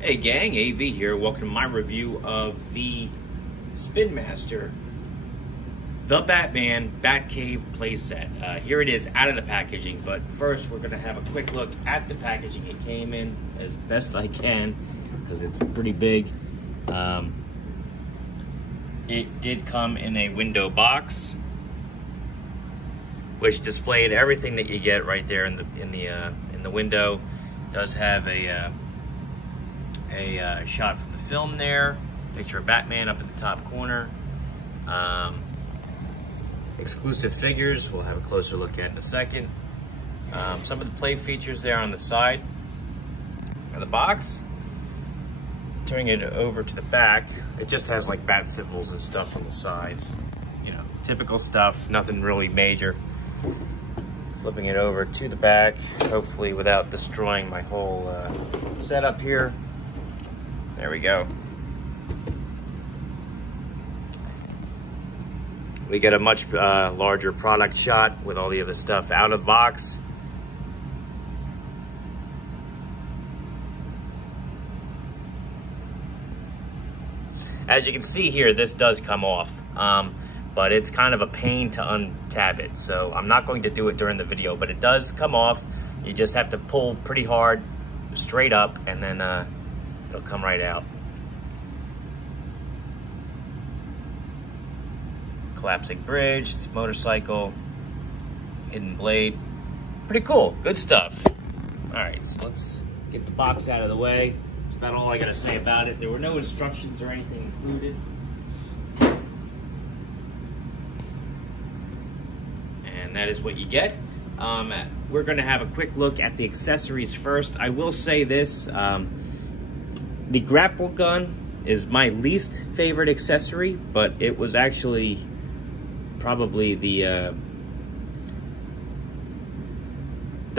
Hey gang, AV here. Welcome to my review of the Spinmaster, the Batman Batcave playset. Here it is out of the packaging, but first we're going to have a quick look at the packaging it came in as best I can, because it's pretty big. It did come in a window box, which displayed everything that you get right there in the window. It does have a shot from the film there, picture of Batman up in the top corner. Exclusive figures we'll have a closer look at in a second. Some of the play features there on the side of the box. Turning it over to the back, it just has like bat symbols and stuff on the sides. You know, typical stuff, nothing really major. Flipping it over to the back, hopefully without destroying my whole setup here. There we go. We get a much larger product shot with all the other stuff out of the box. As you can see here, this does come off, but it's kind of a pain to untap it. So I'm not going to do it during the video, but it does come off. You just have to pull pretty hard, straight up, and then it'll come right out. Collapsing bridge, motorcycle, hidden blade. Pretty cool, good stuff. All right, so let's get the box out of the way. That's about all I gotta say about it. There were no instructions or anything included. And that is what you get. We're gonna have a quick look at the accessories first. I will say this, the Grapple Gun is my least favorite accessory, but it was actually probably the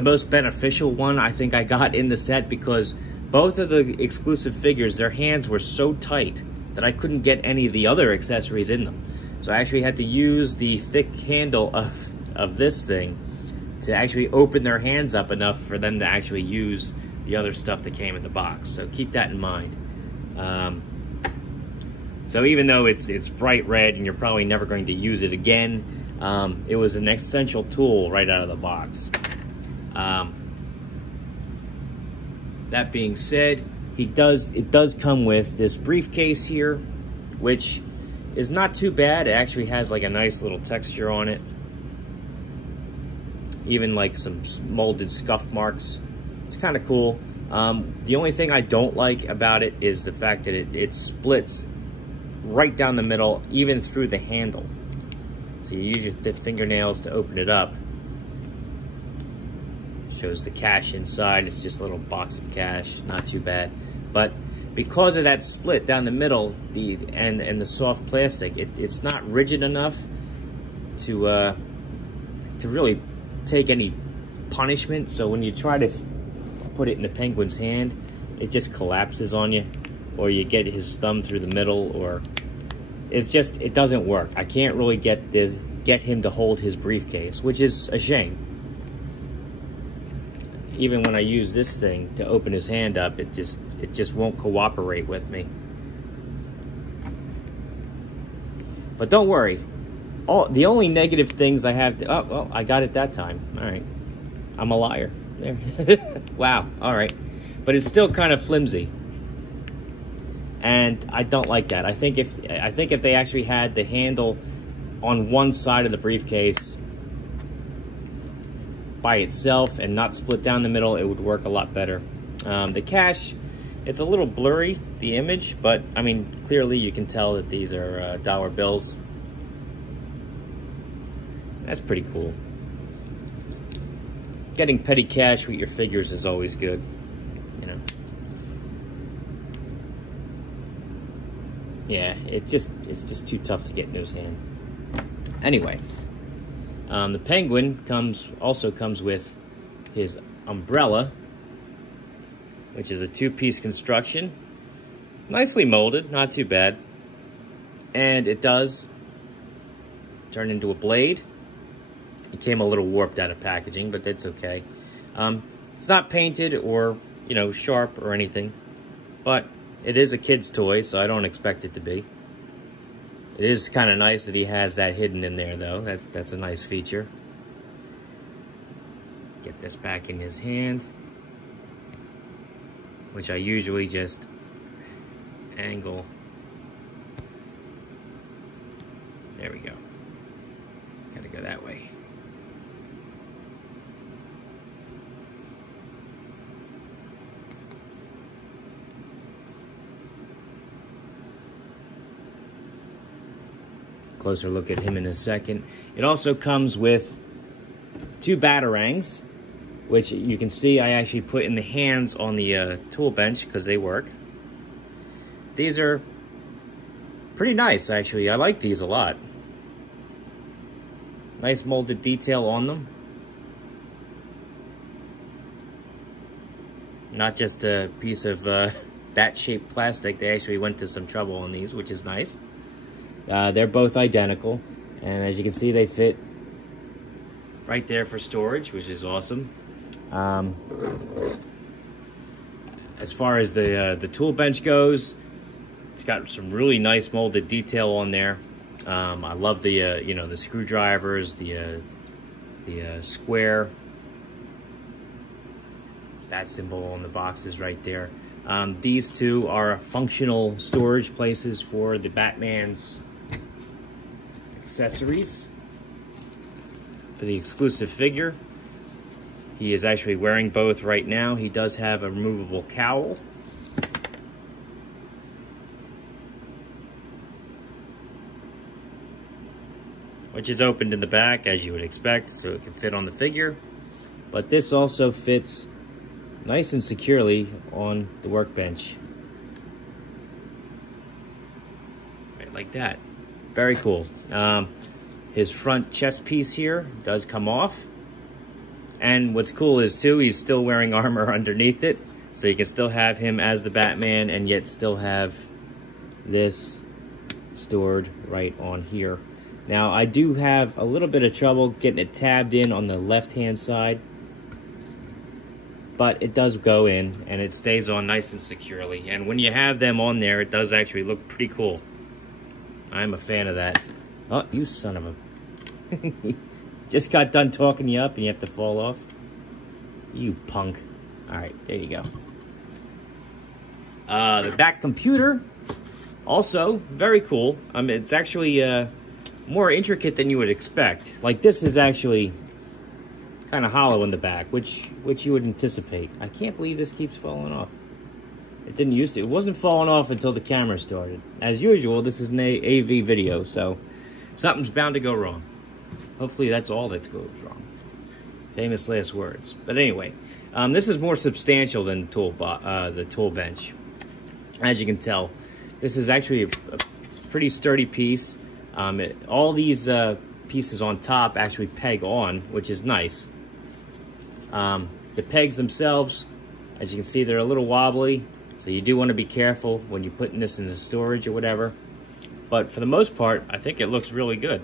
most beneficial one I think I got in the set, because both of the exclusive figures, their hands were so tight that I couldn't get any of the other accessories in them. So I actually had to use the thick handle of this thing to actually open their hands up enough for them to actually use the other stuff that came in the box. So keep that in mind. So even though it's bright red and you're probably never going to use it again, it was an essential tool right out of the box. That being said, it does come with this briefcase here, which is not too bad. It actually has like a nice little texture on it. Even like some molded scuff marks. It's kind of cool. The only thing I don't like about it is the fact that it splits right down the middle, even through the handle. So you use your fingernails to open it up. Shows the cash inside. It's just a little box of cash, not too bad. But because of that split down the middle, and the soft plastic, it's not rigid enough to really take any punishment. So when you try to put it in the penguin's hand, it just collapses on you, or you get his thumb through the middle, or it doesn't work. I can't really get him to hold his briefcase, which is a shame. Even when I use this thing to open his hand up, it just won't cooperate with me. But don't worry. The only negative things I have oh, well, I got it that time. All right. I'm a liar. There. Wow. All right. But it's still kind of flimsy. And I don't like that. I think if they actually had the handle on one side of the briefcase by itself and not split down the middle, it would work a lot better. The cash, it's a little blurry, the image, but I mean, clearly you can tell that these are dollar bills. That's pretty cool. Getting petty cash with your figures is always good, you know. Yeah, it's just too tough to get into his hand. Anyway, the penguin also comes with his umbrella, which is a two-piece construction. Nicely molded, not too bad. And it does turn into a blade. It came a little warped out of packaging, but that's okay. It's not painted or, you know, sharp or anything, but it is a kid's toy, so I don't expect it to be. It is kind of nice that he has that hidden in there, though. That's a nice feature. Get this back in his hand, which I usually just angle. There we go. Gotta go that way. Closer look at him in a second. It also comes with 2 Batarangs, which you can see I actually put in the hands on the tool bench because they work. These are pretty nice, actually. I like these a lot. Nice molded detail on them. Not just a piece of bat-shaped plastic. They actually went to some trouble on these, which is nice. They're both identical, and as you can see, they fit right there for storage, which is awesome. As far as the tool bench goes, it's got some really nice molded detail on there. I love the you know, the screwdrivers, the square, that symbol on the boxes right there. These two are functional storage places for the Batman's accessories for the exclusive figure. He is actually wearing both right now. He does have a removable cowl. Which is opened in the back, as you would expect, so it can fit on the figure. But this also fits nice and securely on the workbench. Right, like that. Very cool. His front chest piece here does come off. And what's cool is, too, he's still wearing armor underneath it. So you can still have him as the Batman and yet still have this stored right on here. Now, I do have a little bit of trouble getting it tabbed in on the left-hand side. But it does go in, and it stays on nice and securely. And when you have them on there, it does actually look pretty cool. I'm a fan of that. Oh, you son of a... Just got done talking you up and you have to fall off. You punk. Alright, there you go. The back computer, also very cool. It's actually more intricate than you would expect. Like, this is actually kind of hollow in the back, which you would anticipate. I can't believe this keeps falling off. It didn't used to. It wasn't falling off until the camera started. As usual, this is an AV video, so something's bound to go wrong. Hopefully that's all that goes wrong. Famous last words. But anyway, this is more substantial than the tool bench. As you can tell, this is actually a pretty sturdy piece. All these pieces on top actually peg on, which is nice. The pegs themselves, as you can see, they're a little wobbly, so you do want to be careful when you're putting this into storage or whatever. But for the most part, I think it looks really good.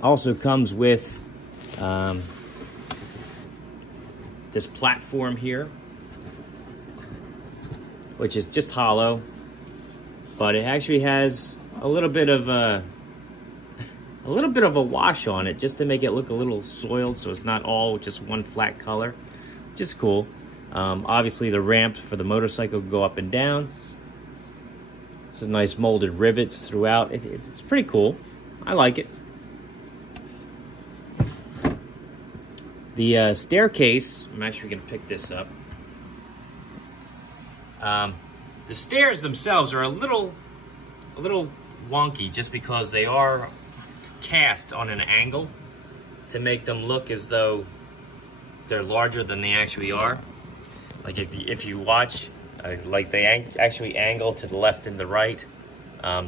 Also comes with this platform here, which is just hollow, but it actually has a little bit of a wash on it, just to make it look a little soiled, so it's not all just one flat color, which is cool. Obviously, the ramps for the motorcycle go up and down. Some nice molded rivets throughout. It's pretty cool. I like it. The staircase, I'm actually going to pick this up. The stairs themselves are a little wonky, just because they are cast on an angle to make them look as though they're larger than they actually are. Like if you watch, like they actually angle to the left and the right.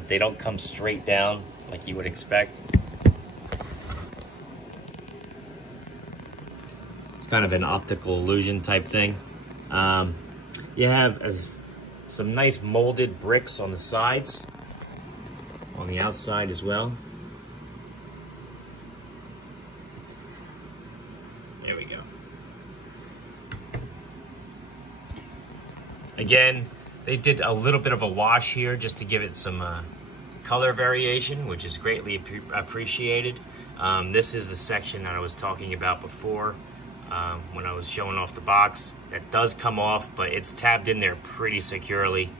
They don't come straight down like you would expect. It's kind of an optical illusion type thing. You have some nice molded bricks on the sides, on the outside as well. There we go. Again, they did a little bit of a wash here just to give it some color variation, which is greatly appreciated. This is the section that I was talking about before when I was showing off the box. That does come off, but it's tabbed in there pretty securely.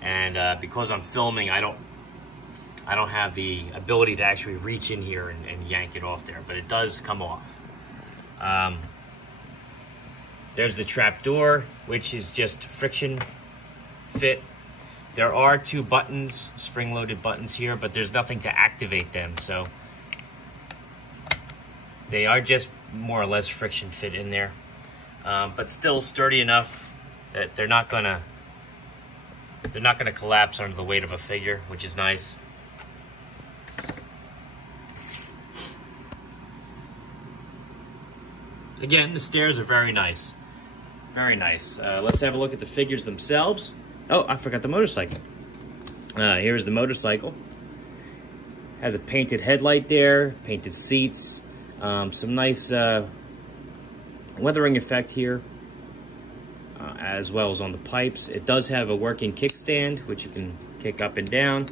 And because I'm filming, I don't have the ability to actually reach in here and yank it off there, but it does come off. There's the trapdoor, which is just friction fit. There are 2 buttons, spring-loaded buttons here, but there's nothing to activate them, so they are just more or less friction fit in there, but still sturdy enough that they're not gonna collapse under the weight of a figure, which is nice. Again, the stairs are very nice. Very nice. Let's have a look at the figures themselves. Oh, I forgot the motorcycle. Here's the motorcycle. Has a painted headlight there, painted seats, some nice weathering effect here, as well as on the pipes. It does have a working kickstand, which you can kick up and down.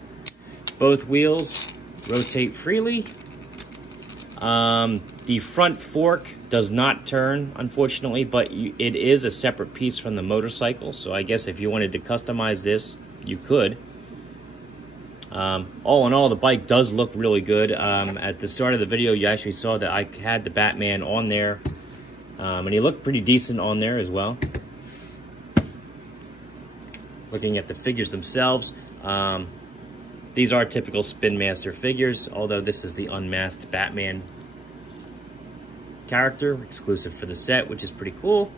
Both wheels rotate freely. The front fork does not turn, unfortunately, but it is a separate piece from the motorcycle, so I guess if you wanted to customize this, you could. All in all, the bike does look really good. At the start of the video, you actually saw that I had the Batman on there, and he looked pretty decent on there as well. Looking at the figures themselves, these are typical Spinmaster figures, although this is the unmasked Batman character, exclusive for the set, which is pretty cool.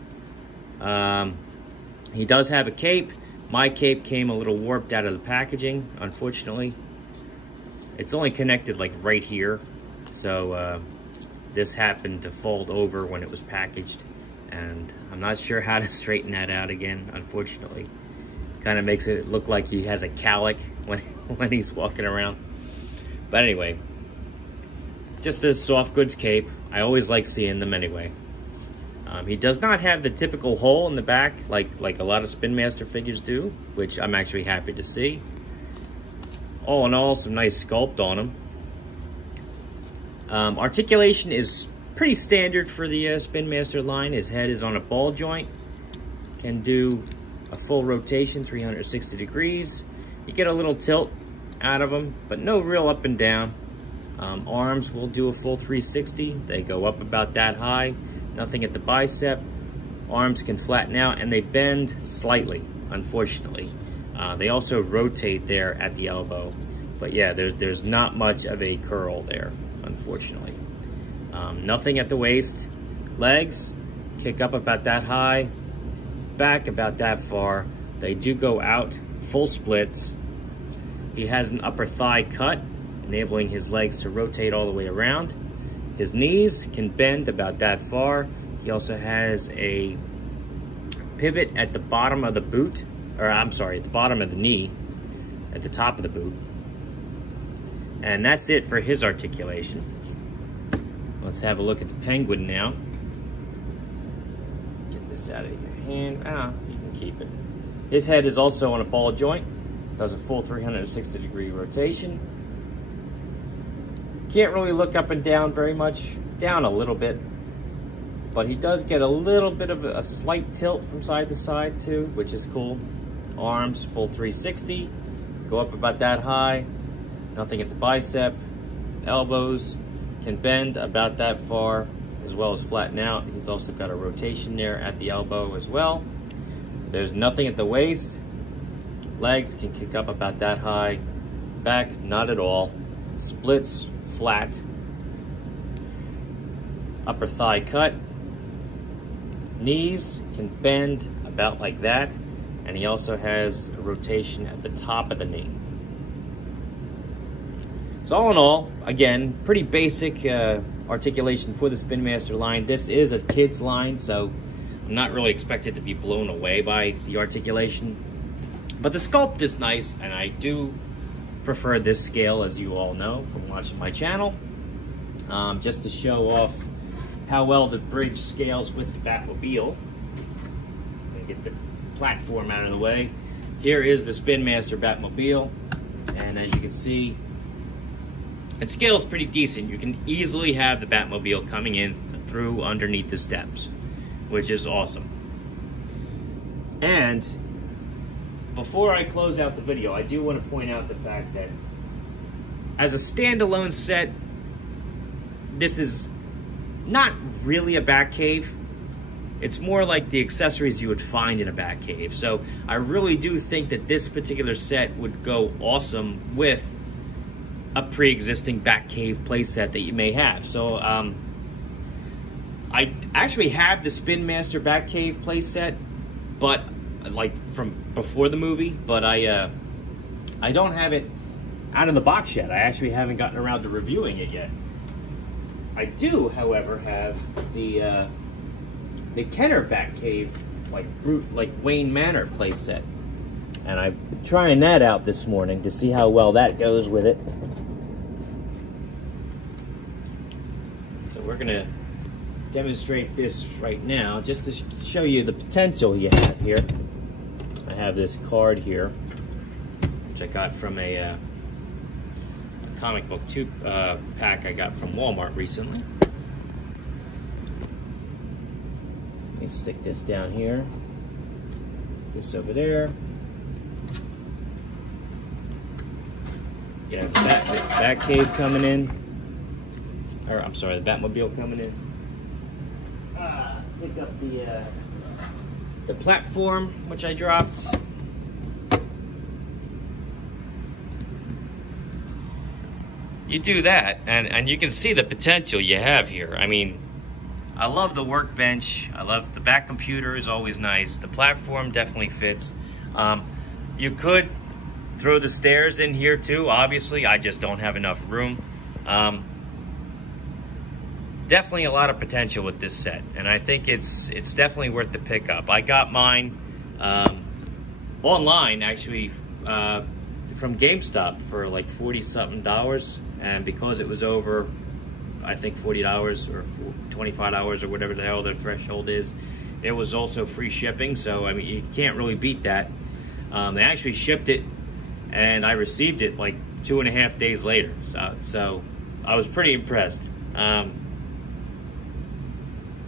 He does have a cape. My cape came a little warped out of the packaging, unfortunately. It's only connected like right here, so this happened to fold over when it was packaged, and I'm not sure how to straighten that out again, unfortunately. Kind of makes it look like he has a cowlick when he's walking around. But anyway, just a soft goods cape. I always like seeing them anyway. He does not have the typical hole in the back like a lot of Spinmaster figures do, which I'm actually happy to see. All in all, some nice sculpt on him. Articulation is pretty standard for the Spinmaster line. His head is on a ball joint. Can do a full rotation, 360 degrees. You get a little tilt out of him, but no real up and down. Arms will do a full 360. They go up about that high. Nothing at the bicep. Arms can flatten out and they bend slightly, unfortunately. They also rotate there at the elbow. But yeah, there's not much of a curl there, unfortunately. Nothing at the waist. Legs kick up about that high. Back about that far. They do go out full splits. He has an upper thigh cut, enabling his legs to rotate all the way around. His knees can bend about that far. He also has a pivot at the bottom of the boot, or I'm sorry, at the bottom of the knee, at the top of the boot. And that's it for his articulation. Let's have a look at the Penguin now. Get this out of your hand. You can keep it. His head is also on a ball joint. Does a full 360 degree rotation. Can't really look up and down very much, down a little bit, but he does get a little bit of a slight tilt from side to side too, which is cool. Arms, full 360, go up about that high, nothing at the bicep. Elbows can bend about that far, as well as flatten out. He's also got a rotation there at the elbow as well. There's nothing at the waist. Legs can kick up about that high. Back, not at all. Splits, flat. Upper thigh cut. Knees can bend about like that, and he also has a rotation at the top of the knee. So all in all, again, pretty basic articulation for the Spinmaster line. This is a kid's line, so I'm not really expected to be blown away by the articulation. But the sculpt is nice, and I do prefer this scale, as you all know from watching my channel, just to show off how well the bridge scales with the Batmobile. I'm gonna get the platform out of the way. Here is the Spinmaster Batmobile, and as you can see, it scales pretty decent. You can easily have the Batmobile coming in through underneath the steps, which is awesome. And before I close out the video, I do want to point out the fact that as a standalone set, this is not really a Batcave. It's more like the accessories you would find in a Batcave. So I really do think that this particular set would go awesome with a pre-existing Batcave playset that you may have. So I actually have the Spinmaster Batcave playset, but like from before the movie, but I don't have it out of the box yet. I actually haven't gotten around to reviewing it yet. I do, however, have the Kenner Batcave, like Wayne Manor playset, and I'm trying that out this morning to see how well that goes with it. So we're gonna demonstrate this right now, just to show you the potential you have here. I have this card here, which I got from a comic book pack I got from Walmart recently. Let me stick this down here, this over there. You know, the Batcave coming in, or I'm sorry, the Batmobile coming in. Pick up the platform, which I dropped. You do that, and you can see the potential you have here. I mean, I love the workbench. I love the back computer is always nice. The platform definitely fits. You could throw the stairs in here too. Obviously, I just don't have enough room. Definitely a lot of potential with this set, and I think it's definitely worth the pickup. I got mine online, actually, from GameStop for like $40-something, and because it was over, I think $40 or $25 or whatever the hell their threshold is, it was also free shipping. So I mean, you can't really beat that. They actually shipped it, and I received it like 2.5 days later. So I was pretty impressed.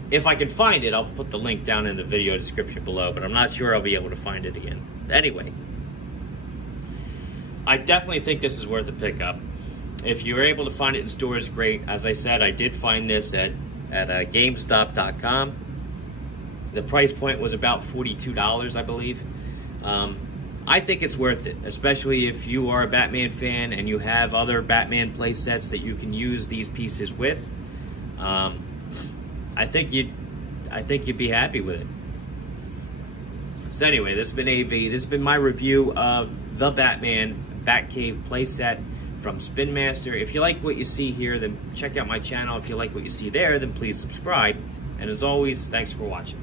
If I can find it, I'll put the link down in the video description below, but I'm not sure I'll be able to find it again. Anyway, I definitely think this is worth a pickup. If you're able to find it in stores, great. As I said, I did find this at GameStop.com. The price point was about $42, I believe. I think it's worth it, especially if you are a Batman fan and you have other Batman play sets that you can use these pieces with. I think you'd be happy with it. So anyway, this has been AV. This has been my review of the Batman Batcave playset from Spinmaster. If you like what you see here, then check out my channel. If you like what you see there, then please subscribe. And as always, thanks for watching.